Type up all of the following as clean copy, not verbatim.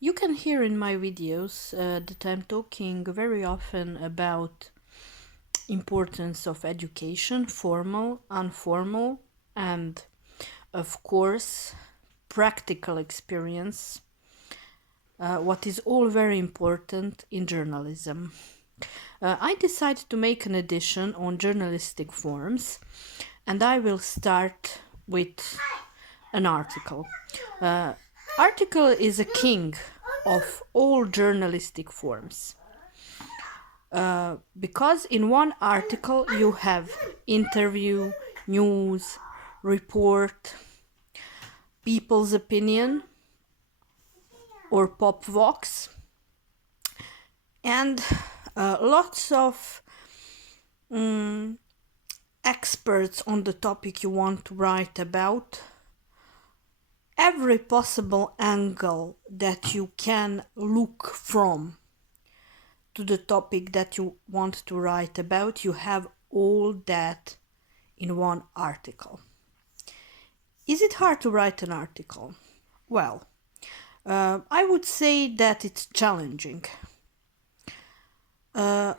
You can hear in my videos that I'm talking very often about importance of education, formal, informal, and of course practical experience, what is all very important in journalism. I decided to make an edition on journalistic forms, and I will start with an article. Article is a king of all journalistic forms. Because in one article you have interview, news, report, people's opinion, or pop vox, and lots of experts on the topic you want to write about, every possible angle that you can look from to the topic that you want to write about, you have all that in one article. Is it hard to write an article? Well, I would say that it's challenging. An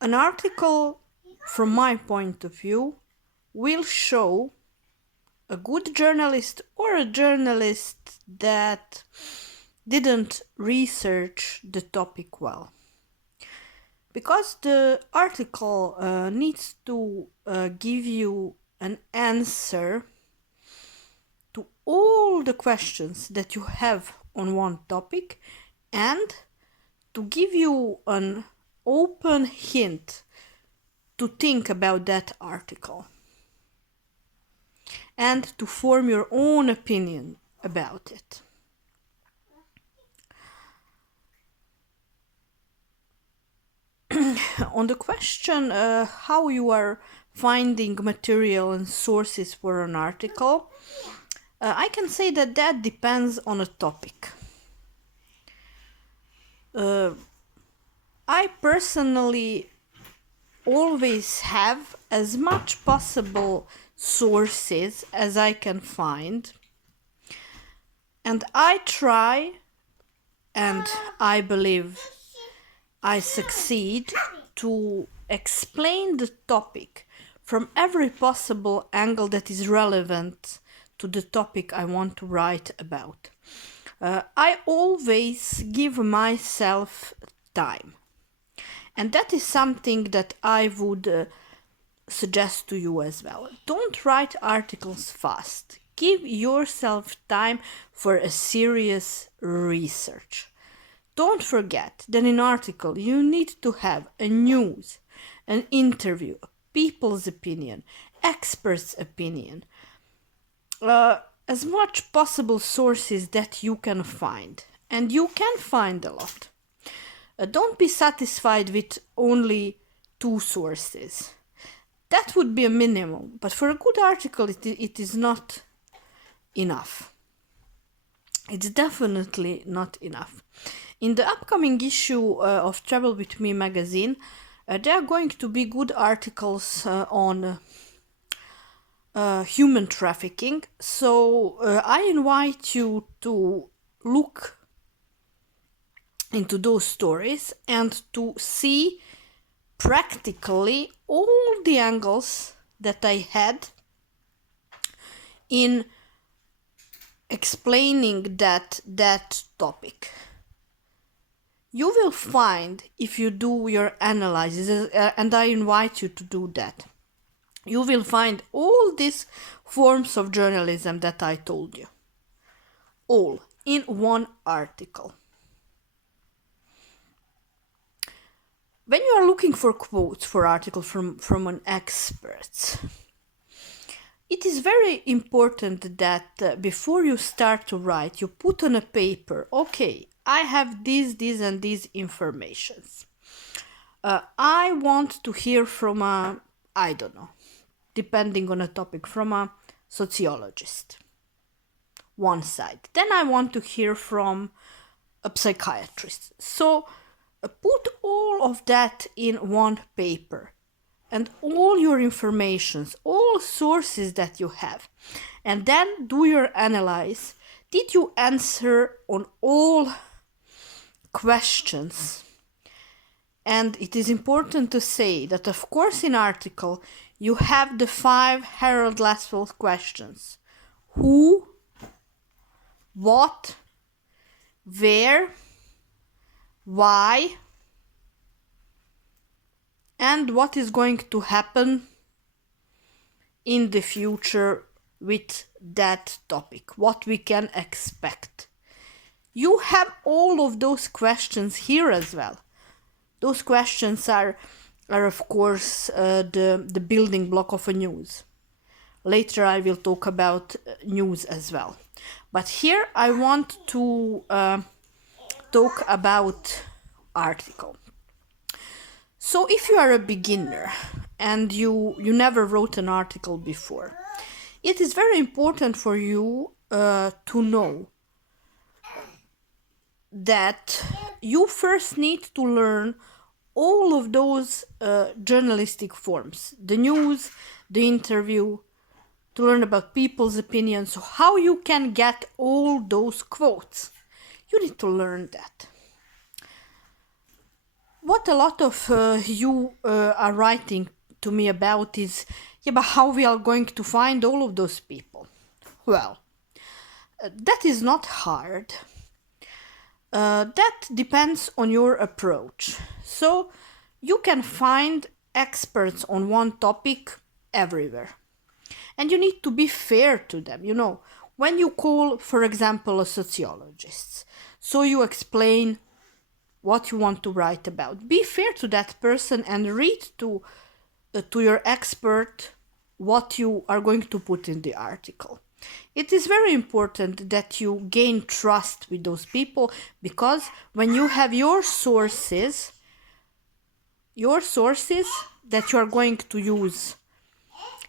article, from my point of view, will show a good journalist or a journalist that didn't research the topic well. Because the article needs to give you an answer to all the questions that you have on one topic and to give you an open hint to think about that article and to form your own opinion about it. On the question how you are finding material and sources for an article, I can say that that depends on a topic. I personally always have as much possible sources as I can find, and I try, and I believe I succeed, to explain the topic from every possible angle that is relevant to the topic I want to write about. I always give myself time, and that is something that I would suggest to you as well. Don't write articles fast. Give yourself time for a serious research. Don't forget that in an article you need to have a news, an interview, people's opinion, experts' opinion, as much possible sources that you can find. And you can find a lot. Don't be satisfied with only 2 sources. That would be a minimum, but for a good article it is not enough. It's definitely not enough. In the upcoming issue of Travel With Me magazine, there are going to be good articles on human trafficking. So I invite you to look into those stories and to see practically all the angles that I had in explaining that topic. You will find, if you do your analysis, and I invite you to do that, you will find all these forms of journalism that I told you, all in one article. When you are looking for quotes for articles from an expert, it is very important that before you start to write, you put on a paper, okay, I have these and these informations. I want to hear from I don't know, depending on a topic, from a sociologist, one side. Then I want to hear from a psychiatrist. So put all of that in one paper and all your informations, all sources that you have, and then do your analyze. Did you answer on all questions. And it is important to say that, of course, in article, you have the 5 Harold Laswell questions. Who, what, where, why, and what is going to happen in the future with that topic, what we can expect. You have all of those questions here as well. Those questions are of course, the building block of a news. Later I will talk about news as well. But here I want to talk about article. So if you are a beginner and you never wrote an article before, it is very important for you to know that you first need to learn all of those journalistic forms, the news, the interview, to learn about people's opinions, so how you can get all those quotes. You need to learn that. What a lot of you are writing to me about is, yeah, but how we are going to find all of those people? Well, that is not hard. That depends on your approach. So you can find experts on one topic everywhere. And you need to be fair to them. You know, when you call, for example, a sociologist, so you explain what you want to write about. Be fair to that person and read to your expert what you are going to put in the article. It is very important that you gain trust with those people, because when you have your sources that you are going to use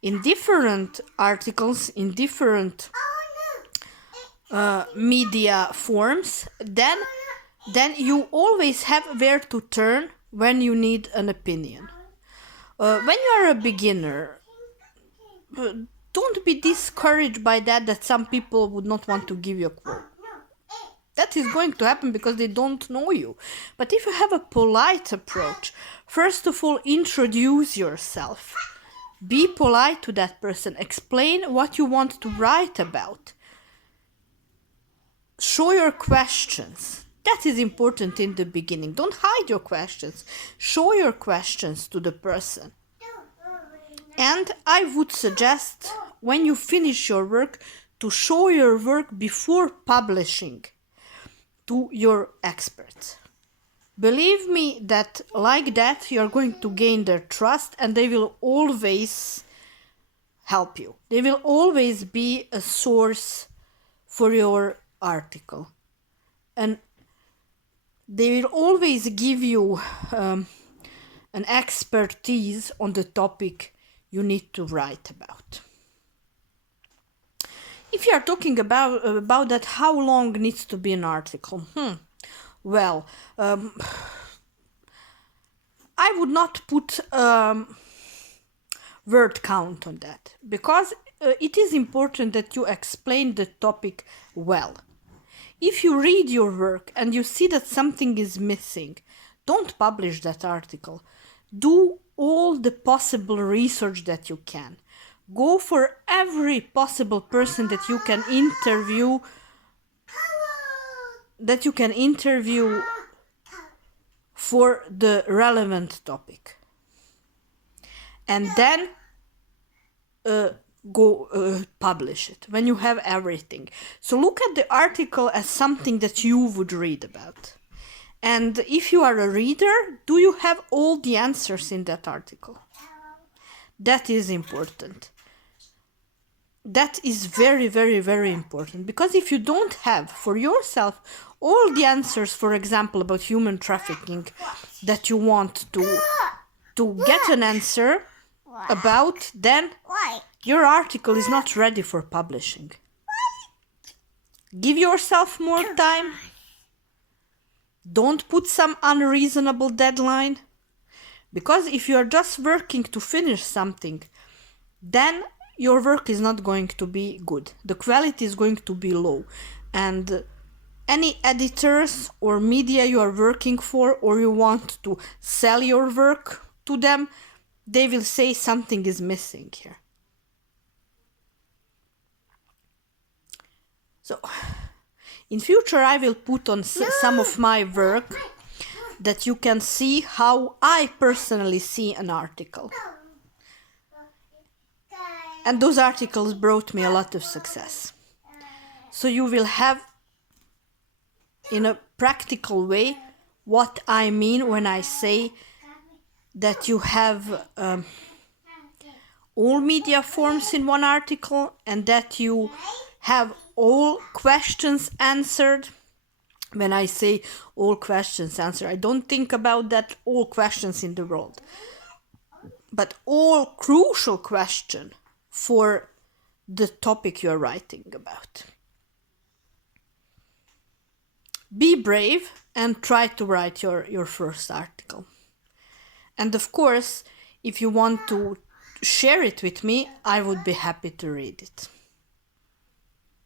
in different articles, in different media forms, then you always have where to turn when you need an opinion. When you are a beginner, don't be discouraged by that some people would not want to give you a quote. That is going to happen because they don't know you. But if you have a polite approach, first of all, introduce yourself. Be polite to that person. Explain what you want to write about. Show your questions. That is important in the beginning. Don't hide your questions. Show your questions to the person. And I would suggest, when you finish your work, to show your work before publishing to your experts. Believe me that like that you are going to gain their trust, and they will always help you. They will always be a source for your article. And they will always give you an expertise on the topic you need to write about. If you are talking about that, how long needs to be an article? Well, I would not put word count on that, because it is important that you explain the topic well. If you read your work and you see that something is missing, don't publish that article. Do all the possible research that you can. Go for every possible person that you can interview for the relevant topic. And then go publish it when you have everything. So look at the article as something that you would read about. And if you are a reader, do you have all the answers in that article? That is important. That is very, very, very important. Because if you don't have for yourself all the answers, for example, about human trafficking that you want to get an answer about, then your article is not ready for publishing. Give yourself more time. Don't put some unreasonable deadline. Because if you are just working to finish something, then your work is not going to be good. The quality is going to be low. And any editors or media you are working for, or you want to sell your work to them, they will say something is missing here. So in future I will put on some of my work that you can see how I personally see an article. And those articles brought me a lot of success. So you will have, in a practical way, what I mean when I say that you have all media forms in one article, and that you have all questions answered. When I say all questions answered, I don't think about that all questions in the world, but all crucial question for the topic you're writing about. Be brave and try to write your first article. And of course, if you want to share it with me, I would be happy to read it.